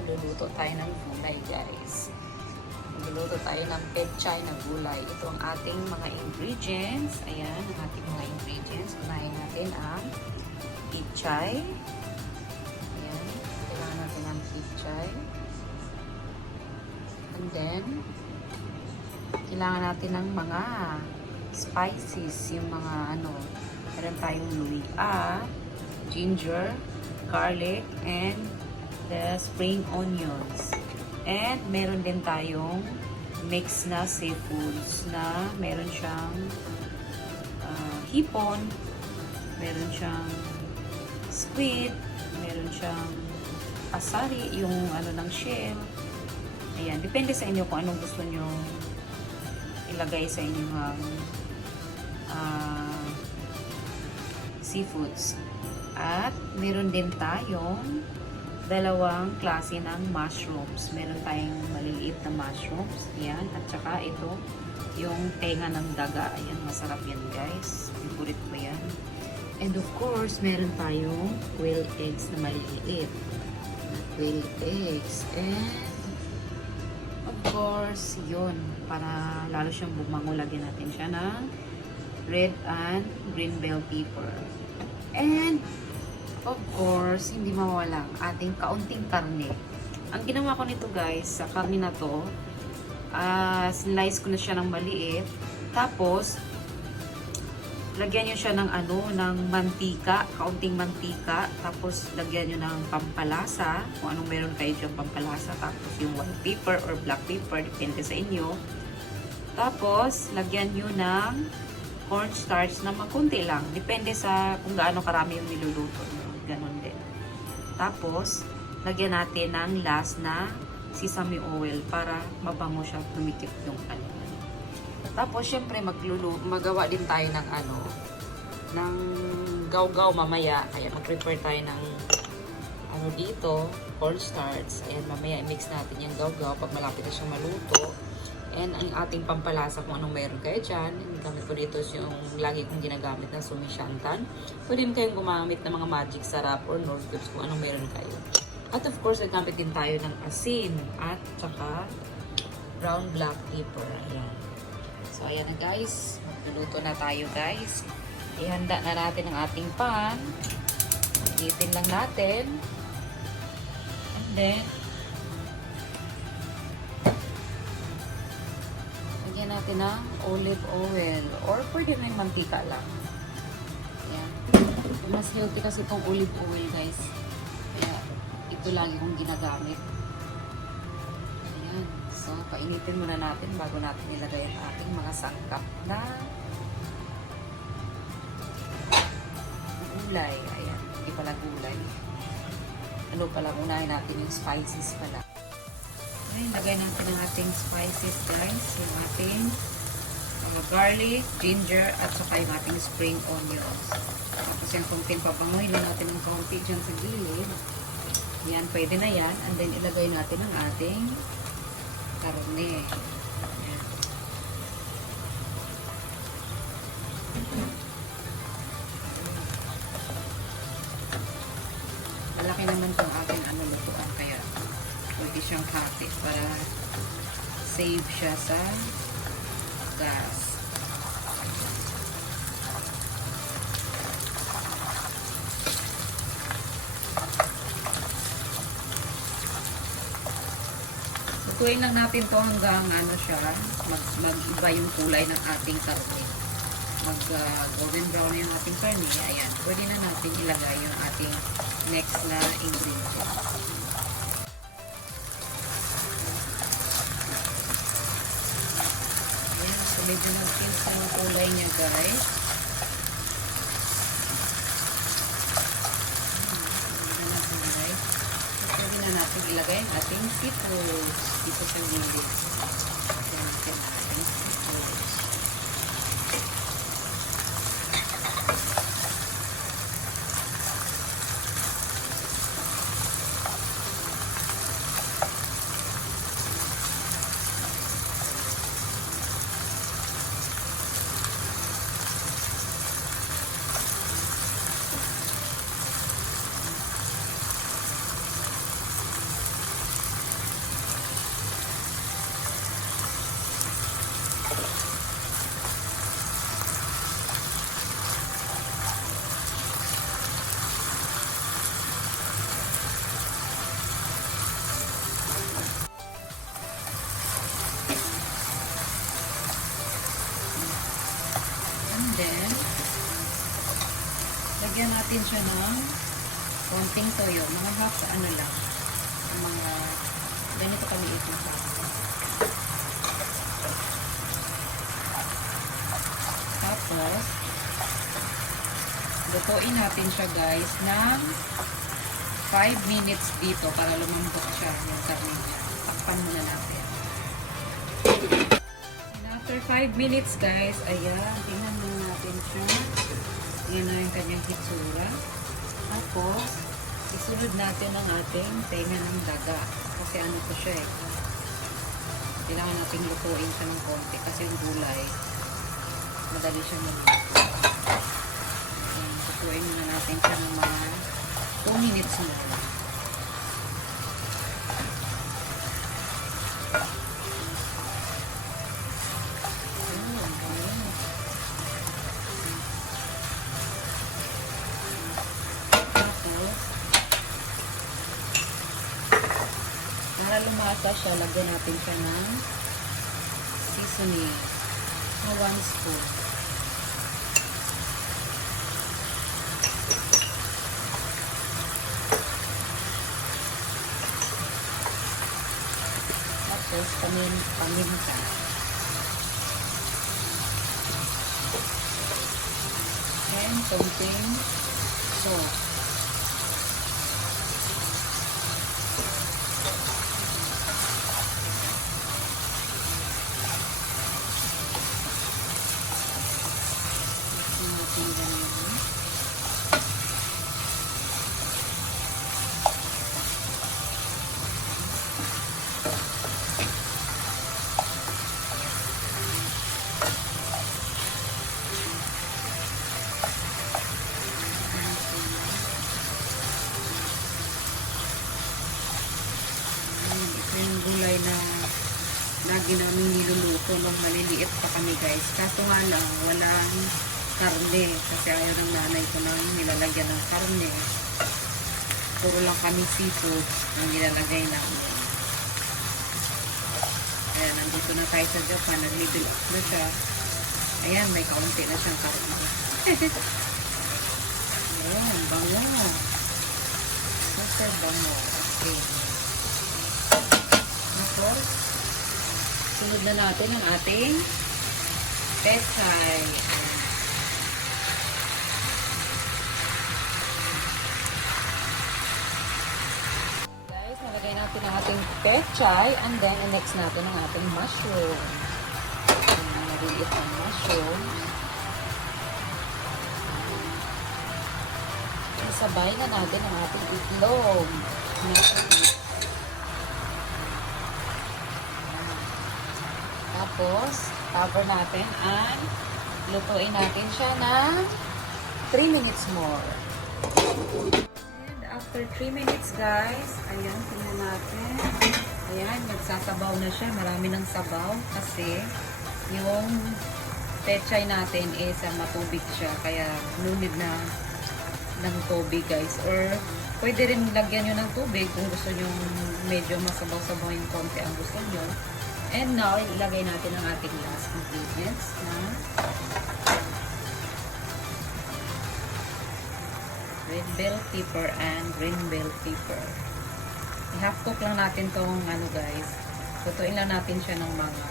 magluluto tayo ng gulay, guys. Magluluto tayo ng pechay na gulay. Ito ang ating mga ingredients. Ayan, ang ating mga ingredients. Unahin natin ang pechay. Ayan, kailangan natin ang pechay. And then, kailangan natin ng mga spices, yung mga ano, meron tayong luya, ginger, garlic, and the spring onions. And meron din tayong mix na seafoods na meron siyang hipon, meron siyang squid, meron siyang asari, yung ano ng shell. Ayan, depende sa inyo kung anong gusto nyo ilagay sa inyong seafoods. At meron din tayong dalawang klase ng mushrooms. Meron tayong maliliit na mushrooms. Ayan. At saka ito, yung tenga ng daga. Ayan, masarap yan, guys. Favorite ko yan. And of course, meron tayong quail eggs na maliliit. Quail eggs. And of course, yun. Para lalo siyang bumango, lagyan natin siya ng red and green bell pepper. And of course, hindi mawala ang ating kaunting karne. Ang ginawa ko nito, guys, sa karne na to, slice ko na siya ng maliit. Tapos, lagyan nyo siya ng ng mantika, kaunting mantika. Tapos, lagyan nyo ng pampalasa, kung anong meron kayo dyan pampalasa. Tapos, yung white pepper or black pepper, depende sa inyo. Tapos, lagyan nyo ng cornstarch na makunti lang. Depende sa kung gaano karami yung niluluto nyo. Ganon din. Tapos, lagyan natin ng last na sesame oil para mabango siya, tumikip yung ano. Tapos, syempre, magawa din tayo ng ng gaw-gaw mamaya. Kaya, mag-prepare tayo ng dito, cornstarch. Ayan, mamaya i-mix natin yung gaw-gaw pag malapit na siyang maluto. And ang ating pampalasa, kung anong meron kayo dyan. Gamit ko dito yung lagi kong ginagamit na sumisyantan. Pwede kayong gumamit ng mga magic sarap or nor cubes kung anong meron kayo. At of course, nagamit din tayo ng asin at saka brown black pepper. Ayan. So, ayan na, guys. Magluluto na tayo, guys. Ihanda na natin ang ating pan. Itin lang natin. And then, lagyan natin ng olive oil or pwede na yung mantika lang. Ayan. Mas healthy kasi itong olive oil, guys. Kaya ito lagi kong ginagamit. Ayan. So, painitin muna natin bago natin nilagay ang ating mga sangkap na gulay. Ayan. Hindi pala gulay. Ano pala, unahin natin yung spices pala. Okay, lagay natin ang ating spices, guys. Yung ating garlic, ginger, at saka yung ating spring onions. Tapos yung konting papangoy lang natin ng konti dyan sa gilid. Yan, pwede na yan. And then ilagay natin ang ating karne. Yan. Malaki naman itong ating lutuan, kaya pwede siyang hati para save siya sa gas. Lutuin lang natin to hanggang siya, mag-iba yung kulay ng ating karne. Golden brown yung ating karne. Ayan, pwede na natin ilagay yung ating next na ingredient. Medyo nag-change na yung kulay niya, guys. Pwede na natin ilagay ang ating seafoods dito sa gilid. Ayan natin ating seafoods. And then, lagyan natin siya ng konting toyo. Mga half ano lang. Mga ganito kami ito. Tapos, lutuin natin siya guys ng 5 minutes dito para lumambot siya yung karne niya. Takpan muna natin. And after 5 minutes guys, ayan, tingnan muna natin siya. Yan na yung kanyang hitsura. Tapos, isunod natin ang ating tenga ng daga. Kasi ano to siya eh. Kailangan natin lutuin siya ng konti kasi yung gulay madali siya maluto. Lutuin muna natin siya ng mga 2 minutes muna. Tapos, para lumasa siya, lagyan natin siya ng seasoning na 1 spoon. Tapos, paminta. And konting salt. Yung gulay na lagi namin niluluto nung maliliit pa kami guys. Kaso nga lang, walang karne. Kasi ayaw ng nanay ko na nilalagyan ng karne. Puro lang kami seafood ang nilalagay namin. Ayan, nandito na tayo sa Japan. Nag-middle up na siya. Ayan, may kaunti na siyang karne. Ayan, bango. Super bango. Okay. Tapos, sunod na natin ang ating pechay. Guys, nalagay natin ang ating pechay and then next natin ang ating mushroom. Maliliit ang mushroom. Sabay na natin ang ating itlog. Tapos, cover natin and lutuin natin siya ng 3 minutes more. And after 3 minutes guys, ayan, tingnan natin. Ayan, nagsasabaw na siya. Marami ng sabaw kasi yung pechay natin is matubig siya. Kaya nunid na ng tubig guys. Or pwede rin lagyan nyo ng tubig kung gusto nyo medyo masabaw-sabaw yung konti ang gusto nyo. And now, ilagay natin ang ating last ingredients na red bell pepper and green bell pepper. I-half cook lang natin tong ano guys. Tutuin lang natin siya ng mga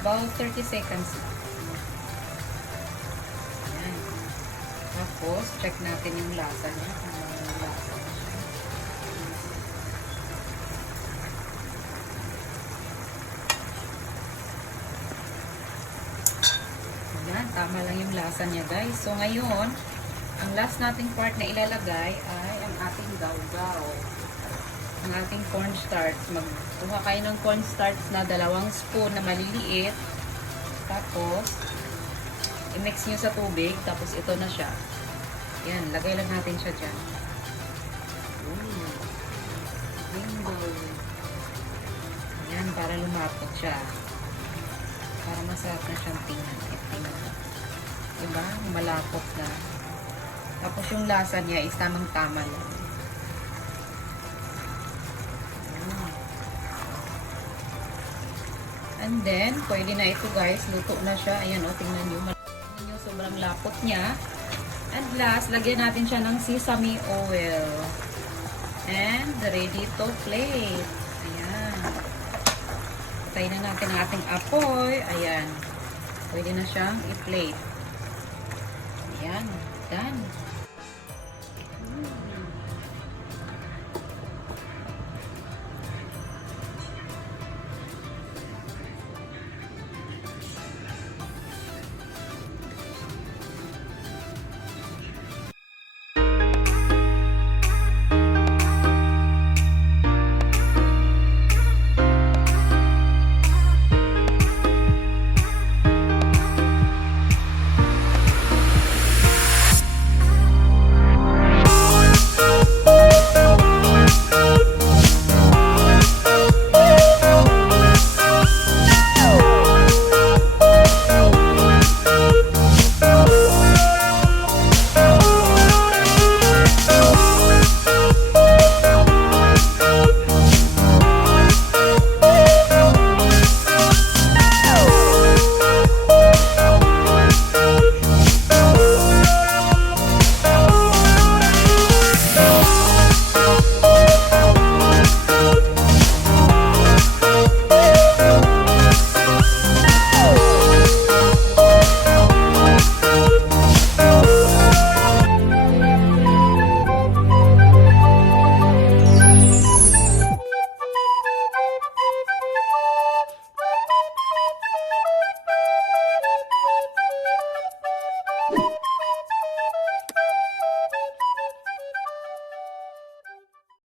about 30 seconds lang. Ayan. Tapos, check natin yung lasa niya. Yung lasa niya. Ayan, tama lang yung lasa niya guys. So ngayon, ang last nating part na ilalagay ay ang ating gawgaw. Ang ating cornstarch. Magkuha kayo ng cornstarch na 2 spoon na maliliit. Tapos, i-mix nyo sa tubig. Tapos ito na siya. Ayan, lagay lang natin siya dyan. Ayan, para lumapot siya. Para masarap na siyang tingnan. Diba? Malapot na. Tapos yung lasa niya is tamang-tama lang. And then, pwede na ito guys. Luto na siya. Ayan o, tingnan nyo. Tingnan nyo, sobrang lapot niya. And last, lagyan natin siya ng sesame oil. And ready to plate. Ayan. Patayin na natin ang ating apoy. Ayan. Pwede na siyang i-plate. Ayan. Done.